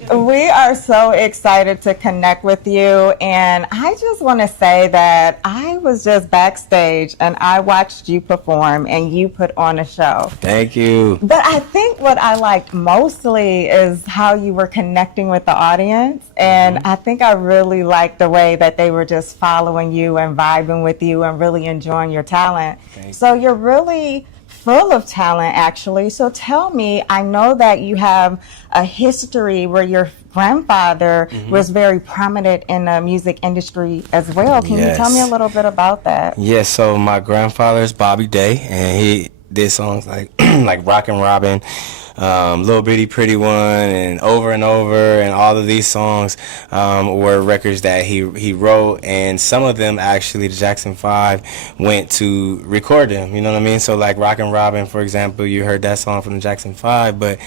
We are so excited to connect with you. And I just want to say that I was just backstage and I watched you perform and you put on a show. Thank you. But I think what I liked mostly is how you were connecting with the audience. And I think I really liked the way that they were just following you and vibing with you and really enjoying your talent. So you're really full of talent, actually. So tell me, I know that you have a history where your grandfather was very prominent in the music industry as well. Can you tell me a little bit about that? Yes, so my grandfather is Bobby Day, and he did songs like like Rockin' Robin, Little Bitty Pretty One, and Over and Over, and all of these songs were records that he wrote, and some of them actually the Jackson 5 went to record them, you know what I mean? So like Rockin' Robin, for example, you heard that song from the Jackson 5, but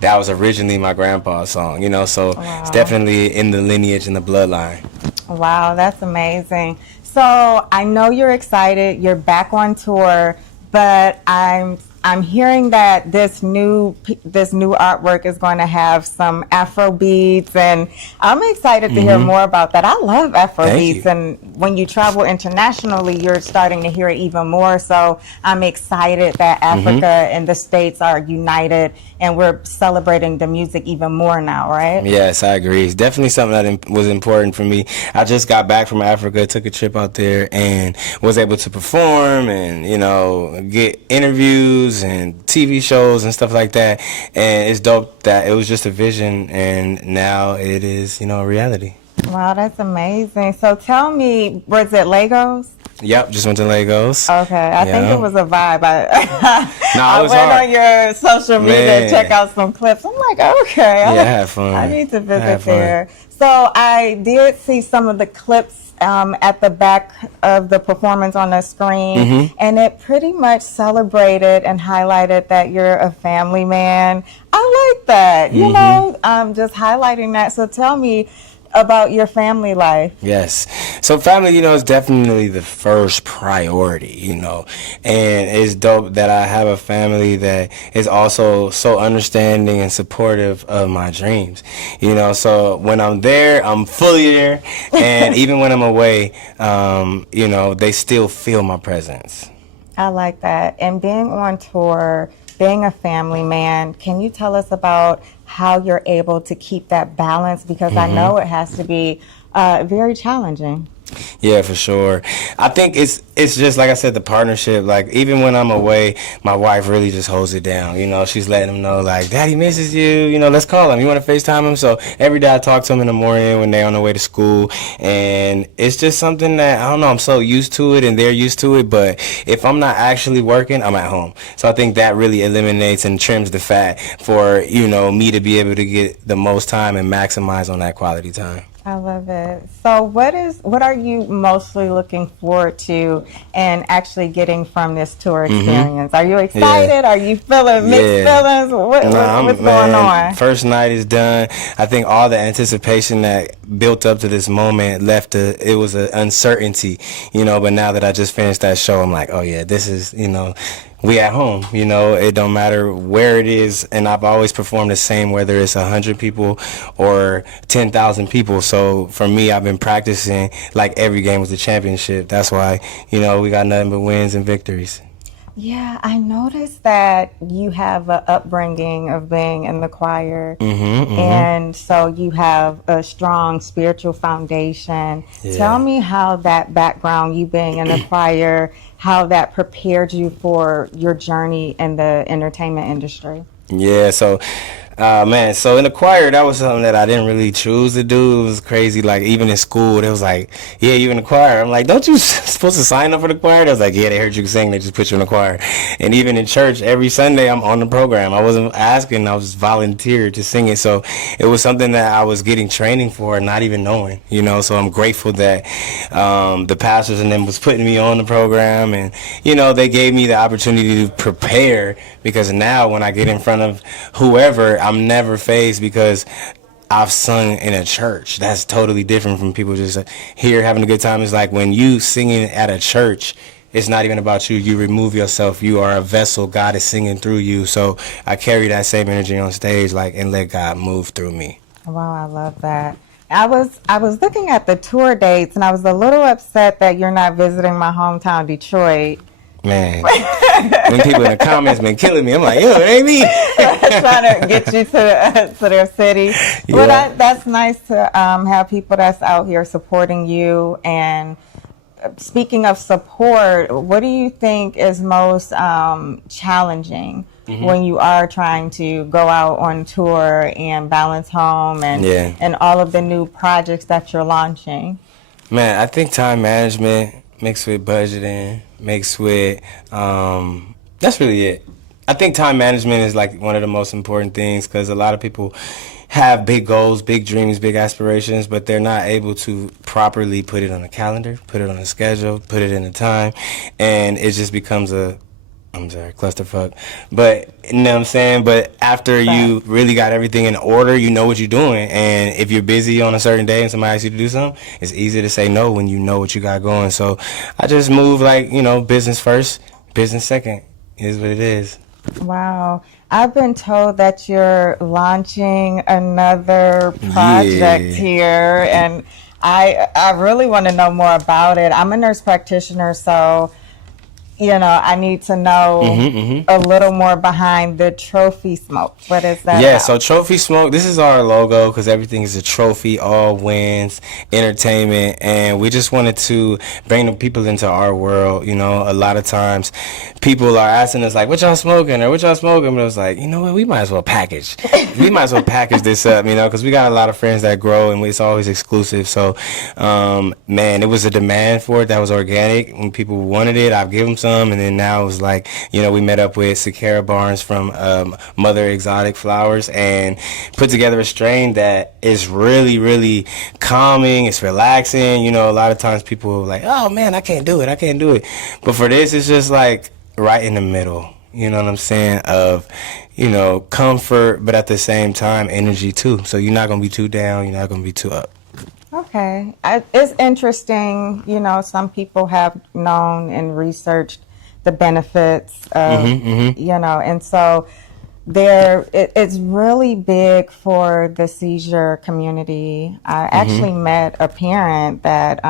that was originally my grandpa's song, you know, so it's definitely in the lineage and the bloodline. Wow, that's amazing. So I know you're excited, you're back on tour, but I'm hearing that this new artwork is going to have some Afro beats, and I'm excited to hear more about that. I love Afro beats, and when you travel internationally, you're starting to hear it even more. So I'm excited that Africa and the States are united, and we're celebrating the music even more now, right? Yes, I agree. It's definitely something that was important for me. I just got back from Africa, took a trip out there, and was able to perform and, you know, get interviews and TV shows and stuff like that. And it's dope that it was just a vision, and now it is, you know, a reality. Wow, that's amazing. So tell me, was it Legos? Yep, just went to Legos. Okay, I think it was a vibe. I was went hard. on your social media to check out some clips. I'm like, okay, I had fun. I need to visit there. So I did see some of the clips at the back of the performance on the screen, and it pretty much celebrated and highlighted that you're a family man. I like that, you know, just highlighting that. So tell me about your family life. Yes. So family, you know, is definitely the first priority, you know, and it's dope that I have a family that is also so understanding and supportive of my dreams, you know. So when I'm there, I'm fully there, and even when I'm away, you know, they still feel my presence. I like that. And being on tour, being a family man, can you tell us about how you're able to keep that balance? Because I know it has to be very challenging. Yeah, for sure. I think it's just like I said, the partnership. Like even when I'm away, my wife really just holds it down. You know, she's letting him know like, Daddy misses you. You know, let's call him. You want to FaceTime him? So every day I talk to him in the morning when they're on their way to school, and it's just something that I don't know. I'm so used to it, and they're used to it. But if I'm not actually working, I'm at home. So I think that really eliminates and trims the fat for, you know, me to be able to get the most time and maximize on that quality time. I love it. So what are you mostly looking forward to and actually getting from this tour experience? Are you excited? Are you feeling mixed feelings? What's going on? First night is done. I think all the anticipation that built up to this moment it was an uncertainty, you know, but now that I just finished that show, I'm like, oh yeah, this is, you know, we at home, you know, it don't matter where it is, and I've always performed the same, whether it's 100 people or 10,000 people. So for me, I've been practicing like every game was a championship. That's why, you know, we got nothing but wins and victories. Yeah, I noticed that you have an upbringing of being in the choir, and so you have a strong spiritual foundation. Yeah. Tell me how that background, you being in the choir, how that prepared you for your journey in the entertainment industry. Yeah, so man, so in the choir, that was something that I didn't really choose to do. It was crazy. Like even in school, they was like, "Yeah, you in the choir." I'm like, "Don't you supposed to sign up for the choir?" They was like, "Yeah, they heard you sing. They just put you in the choir." And even in church, every Sunday, I'm on the program. I wasn't asking. I was volunteered to sing it. So it was something that I was getting training for, not even knowing. You know, so I'm grateful that the pastors and them was putting me on the program, and you know, they gave me the opportunity to prepare, because now when I get in front of whoever, I'm never fazed because I've sung in a church. That's totally different from people just here having a good time. It's like when you singing at a church, it's not even about you. You remove yourself. You are a vessel. God is singing through you. So I carry that same energy on stage, like, and let God move through me. Wow, I love that. I was looking at the tour dates and I was a little upset that you're not visiting my hometown, Detroit. Man, them people in the comments been killing me. I'm like, yo, it ain't me. Trying to get you to their city. Well, Yeah. that's nice to have people that's out here supporting you. And speaking of support, what do you think is most challenging when you are trying to go out on tour and balance home Yeah. and all of the new projects that you're launching? Man, I think time management mixed with budgeting, mixed with that's really it. I think time management is like one of the most important things because a lot of people have big goals, big dreams, big aspirations, but they're not able to properly put it on a calendar, put it on a schedule, put it in a time, and it just becomes a I'm sorry, clusterfuck. But you know what I'm saying? But after you really got everything in order, you know what you're doing. And if you're busy on a certain day and somebody asks you to do something, it's easy to say no when you know what you got going. So I just move like, business first, business second. Is what it is. Wow. I've been told that you're launching another project Yeah. here, and I really want to know more about it. I'm a nurse practitioner, so I need to know a little more behind the trophy smoke. What is that Yeah, about? so Trophy Smoke, this is our logo because everything is a trophy, all wins, entertainment, and we just wanted to bring the people into our world. A lot of times people are asking us, like, what y'all smoking or what y'all smoking? But it was like, you know what, we might as well package. We might as well package this up, because we got a lot of friends that grow and it's always exclusive. So, man, it was a demand for it that was organic. When people wanted it, I've given them some. And then now it was like, we met up with Sakara Barnes from Mother Exotic Flowers and put together a strain that is really, really calming. It's relaxing. A lot of times people are like, oh man, I can't do it. But for this, it's just like right in the middle. You know what I'm saying? Of, comfort, but at the same time, energy too. So you're not going to be too down. You're not going to be too up. Okay. It's interesting. Some people have known and researched the benefits of, and so it's really big for the seizure community. I actually met a parent that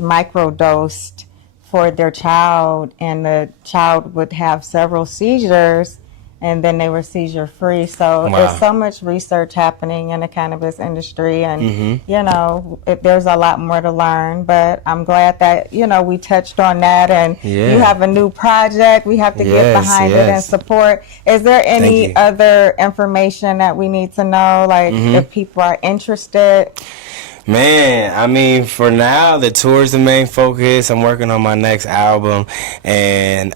microdosed for their child, and the child would have several seizures and then they were seizure free. So Wow. there's so much research happening in the cannabis industry, and there's a lot more to learn. But I'm glad that we touched on that, and Yeah. you have a new project. We have to get Yes, behind it and yes. support. Is there Thank any you. other information that we need to know, like if people are interested? Man, I mean, for now, the tour is the main focus. I'm working on my next album, and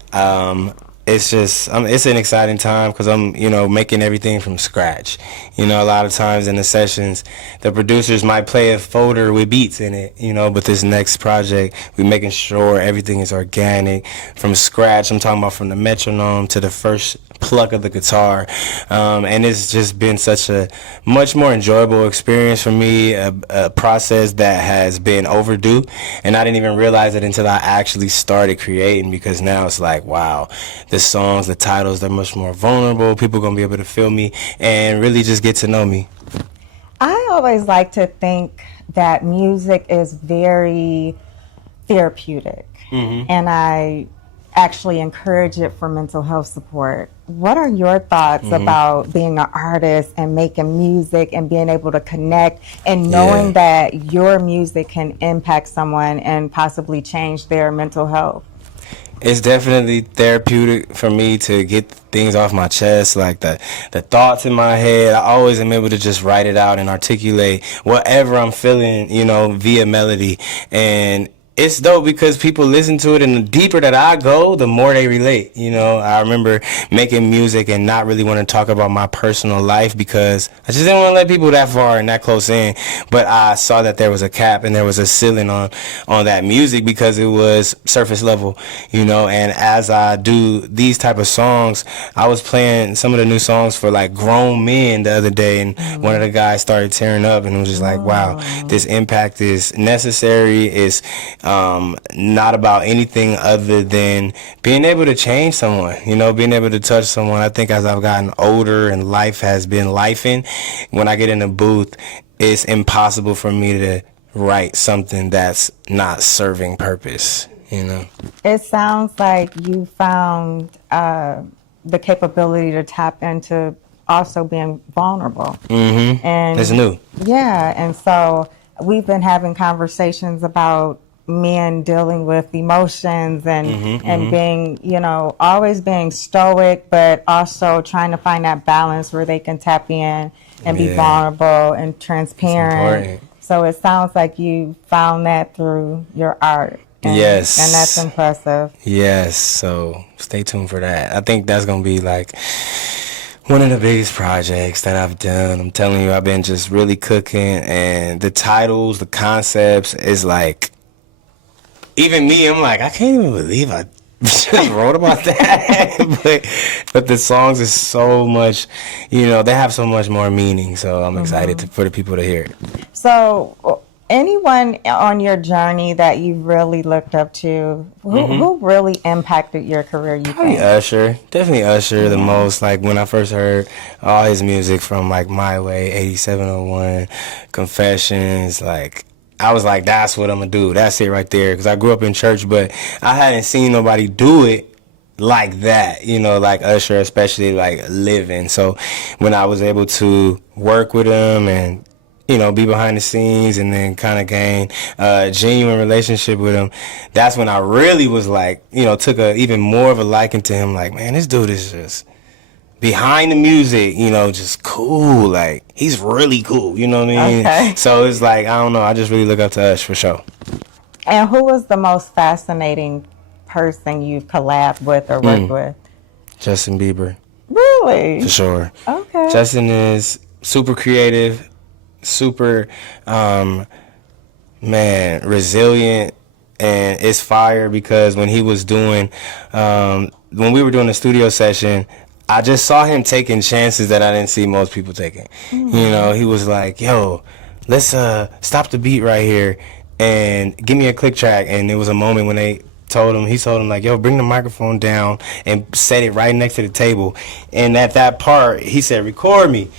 it's just it's an exciting time because I'm making everything from scratch. A lot of times in the sessions, the producers might play a folder with beats in it. But this next project, we're making sure everything is organic from scratch. I'm talking about from the metronome to the first pluck of the guitar, and it's just been such a much more enjoyable experience for me, a process that has been overdue, and I didn't even realize it until I actually started creating, because now it's like, wow, the songs, the titles, they're much more vulnerable. People gonna be able to feel me and really just get to know me. I always like to think that music is very therapeutic, and I actually encourage it for mental health support. What are your thoughts about being an artist and making music and being able to connect and knowing that your music can impact someone and possibly change their mental health? It's definitely therapeutic for me to get things off my chest, like the thoughts in my head. I always am able to just write it out and articulate whatever I'm feeling, via melody. And it's dope because people listen to it, and the deeper that I go, the more they relate. I remember making music and not really want to talk about my personal life because I just didn't want to let people that far and that close in. But I saw that there was a cap and there was a ceiling on that music because it was surface level, and as I do these type of songs, I was playing some of the new songs for like grown men the other day, and one of the guys started tearing up, and it was just like, wow, this impact is necessary. It's not about anything other than being able to change someone, you know, being able to touch someone. I think as I've gotten older and life has been lifing, when I get in the booth, it's impossible for me to write something that's not serving purpose, you know. It sounds like you found the capability to tap into also being vulnerable. Mm-hmm. And It's new. yeah, and so we've been having conversations about men dealing with emotions and being, you know, always being stoic, but also trying to find that balance where they can tap in and be Yeah. vulnerable and transparent. important. So it sounds like you found that through your art. And, Yes. And that's impressive. Yes, so stay tuned for that. I think that's gonna be like one of the biggest projects that I've done. I'm telling you, I've been just really cooking, and the titles, the concepts is like, even me, I'm like, I can't even believe I just wrote about that. but the songs is so much, you know, they have so much more meaning. So I'm excited for the people to hear it. So, anyone on your journey that you really looked up to, who really impacted your career, you Probably think? Usher. Definitely Usher the most. Like when I first heard all his music from like My Way, 8701, Confessions, like I was like, that's what I'm gonna do. That's it right there. Because I grew up in church, but I hadn't seen nobody do it like that, you know, like Usher, especially like living. So when I was able to work with him and, you know, be behind the scenes and then kind of gain a genuine relationship with him, that's when I really was like, you know, took a even more of a liking to him. Like, man, this dude is just behind the music, you know, just cool. Like, he's really cool, you know what I mean? Okay. So it's like, I don't know, I just really look up to Ush for sure. And who was the most fascinating person you've collabed with or worked with? Justin Bieber, Really? for sure. Okay. Justin is super creative, super, man, resilient, and it's fire because when he was doing, when we were doing the studio session, I just saw him taking chances that I didn't see most people taking. You know, he was like, yo, let's stop the beat right here and give me a click track. And there was a moment when he told him like, yo, bring the microphone down and set it right next to the table. And at that part, he said, record me.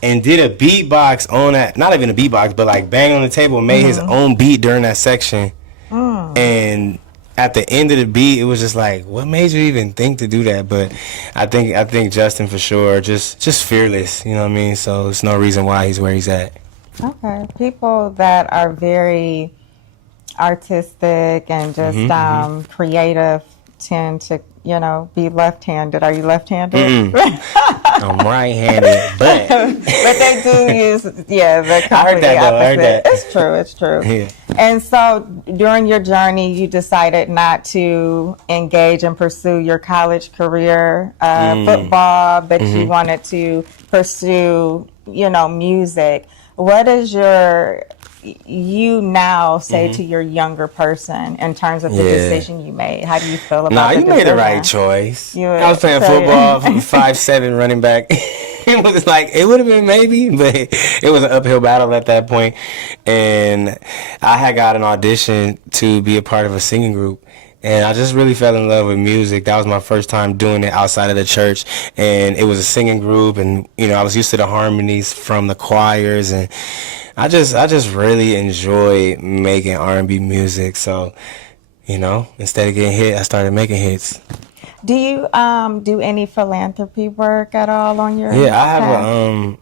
And did a beatbox on that, not even a beatbox, but like bang on the table, made his own beat during that section. And at the end of the beat, it was just like, what made you even think to do that? But I think Justin for sure, just fearless, you know what I mean? So there's no reason why he's where he's at. Okay. People that are very artistic and just creative tend to, you know, be left-handed. Are you left-handed? I'm right-handed, but But they do use, the completely I heard that. It's true, it's true. Yeah. And so during your journey, you decided not to engage and pursue your college career, football, but you wanted to pursue, you know, music. What does you now say to your younger person in terms of the decision you made? How do you feel about nah, the you made the decision? right choice. I was playing so football, 5'7" running back. It was like, it would have been maybe, but it was an uphill battle at that point. And I had got an audition to be a part of a singing group. And I just really fell in love with music. That was my first time doing it outside of the church. And it was a singing group. And, you know, I was used to the harmonies from the choirs. And I just really enjoy making R&B music. So, you know, instead of getting hit, I started making hits. Do you do any philanthropy work at all on your Yeah, path?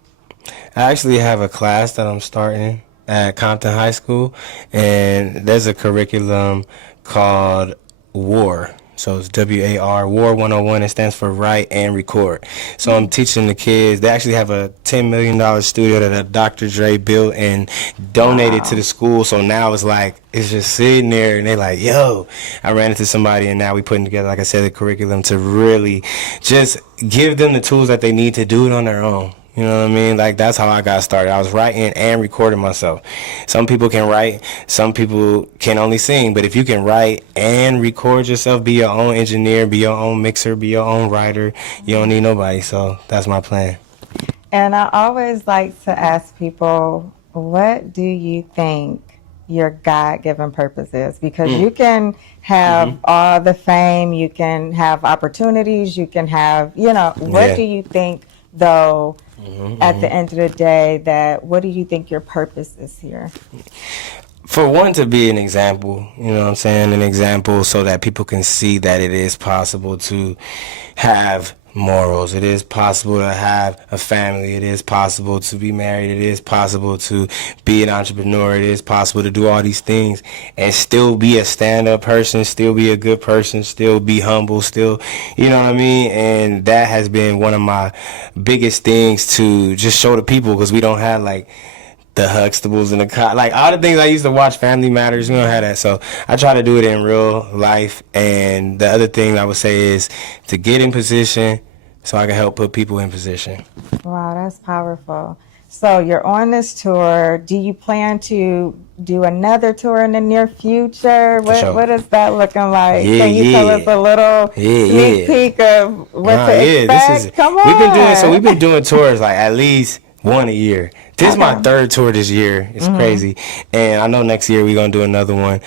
I actually have a class that I'm starting at Compton High School, and there's a curriculum called WAR. So it's WAR, WAR 101. It stands for Write and Record. So I'm teaching the kids. They actually have a $10 million studio that Dr. Dre built and donated to the school. So now it's like, it's just sitting there and they're like, yo, I ran into somebody and now we putting together, like I said, the curriculum to really just give them the tools that they need to do it on their own. You know what I mean? Like, that's how I got started. I was writing and recording myself. Some people can write, some people can only sing. But if you can write and record yourself, be your own engineer, be your own mixer, be your own writer, you don't need nobody. So that's my plan. And I always like to ask people, what do you think your God-given purpose is, because you can have all the fame, you can have opportunities, you can have, what Yeah. do you think though, at the end of the day, what do you think your purpose is here? For one, to be an example, you know what I'm saying? An example so that people can see that it is possible to have morals. It is possible to have a family. It is possible to be married. It is possible to be an entrepreneur. It is possible to do all these things and still be a stand-up person, still be a good person, still be humble, still, you know what I mean? And that has been one of my biggest things to just show the people, because we don't have like the Huxtables and like all the things I used to watch, Family Matters, we don't have that. So I try to do it in real life. And the other thing I would say is to get in position so I can help put people in position. Wow, that's powerful. So you're on this tour. Do you plan to do another tour in the near future? Sure. What is that looking like? Yeah, Can you tell us a little sneak peek of what to expect? Come on. We've been doing tours like at least one a year. This is my third tour this year. It's crazy. And I know next year we're going to do another one.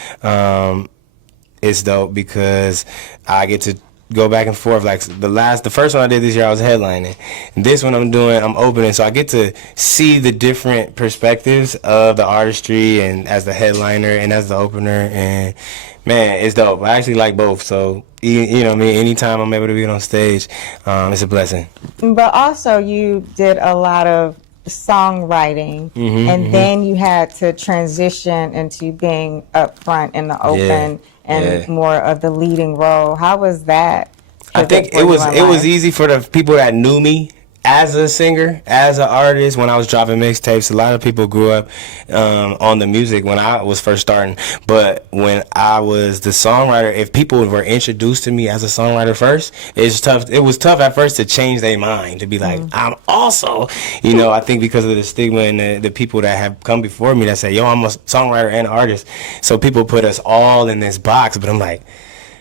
It's dope because I get to go back and forth. Like the first one I did this year, I was headlining. This one I'm opening. So I get to see the different perspectives of the artistry, and as the headliner and as the opener. And man, it's dope. I actually like both. So, you know what I mean? Anytime I'm able to be on stage, it's a blessing. But also you did a lot of songwriting, and then you had to transition into being up front in the open and more of the leading role. How was that? I think it was easy for the people that knew me as a singer, as an artist. When I was dropping mixtapes, a lot of people grew up on the music when I was first starting. But when I was the songwriter, if people were introduced to me as a songwriter first, it's tough. It was tough at first to change their mind, to be like, I'm also, I think because of the stigma and the people that have come before me that say, yo, I'm a songwriter and artist. So people put us all in this box, but I'm like,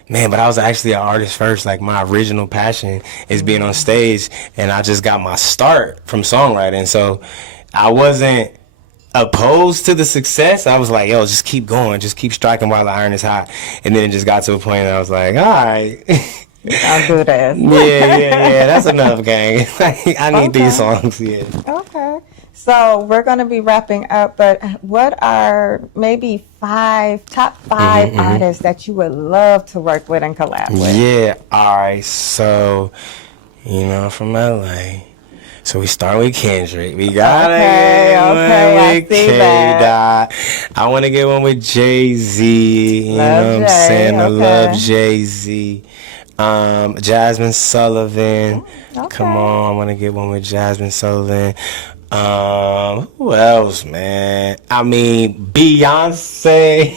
man, but I was actually an artist first. Like, my original passion is being on stage, and I just got my start from songwriting. So I wasn't opposed to the success. I was like, yo, just keep going. Just keep striking while the iron is hot. And then it just got to a point that I was like, all right. I'll do that. Yeah. That's enough, gang. I need these songs, Okay. So we're going to be wrapping up, but what are maybe top five artists that you would love to work with and collab with? Yeah, all right. So, from LA. So we start with Kendrick. We gotta get one with K-Dot. I want to get one with Jay-Z. You know what I'm saying? I love Jay-Z. Jasmine Sullivan. Come on, I want to get one with Jasmine Sullivan. Who else, man? I mean, Beyonce.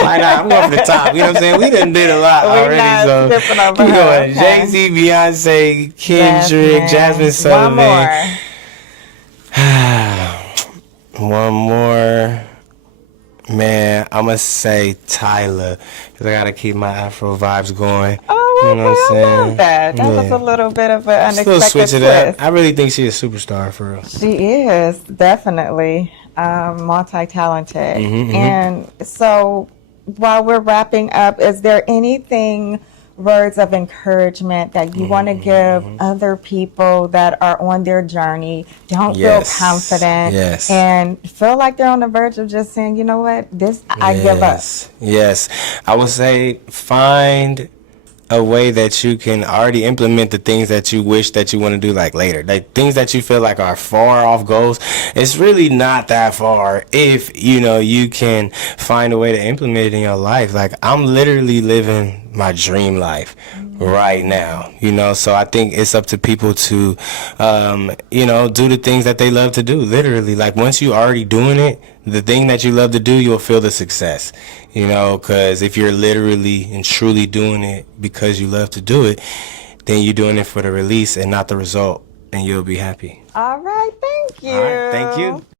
Why not? I'm going for the top. You know what I'm saying? We done did a lot already. So keep going. Jay-Z, Beyonce, Kendrick, Jasmine Sullivan. One more. Man, I'm going to say Tyler, because I got to keep my Afro vibes going. Oh, okay, I love that. That was a little bit of an unexpected switch it up. I really think she's a superstar, for real. She is, definitely multi-talented. And so while we're wrapping up, is there anything, words of encouragement that you want to give other people that are on their journey, don't feel confident, and feel like they're on the verge of just saying, you know what, I give up? Yes. I would say find a way that you can already implement the things that you wish that you want to do like later. Like things that you feel like are far off goals. It's really not that far if, you can find a way to implement it in your life. Like, I'm literally living my dream life right now, so I think it's up to people to, do the things that they love to do. Literally, like, once you already doing it, the thing that you love to do, you'll feel the success, because if you're literally and truly doing it because you love to do it, then you're doing it for the release and not the result, and you'll be happy. All right, thank you. All right, thank you.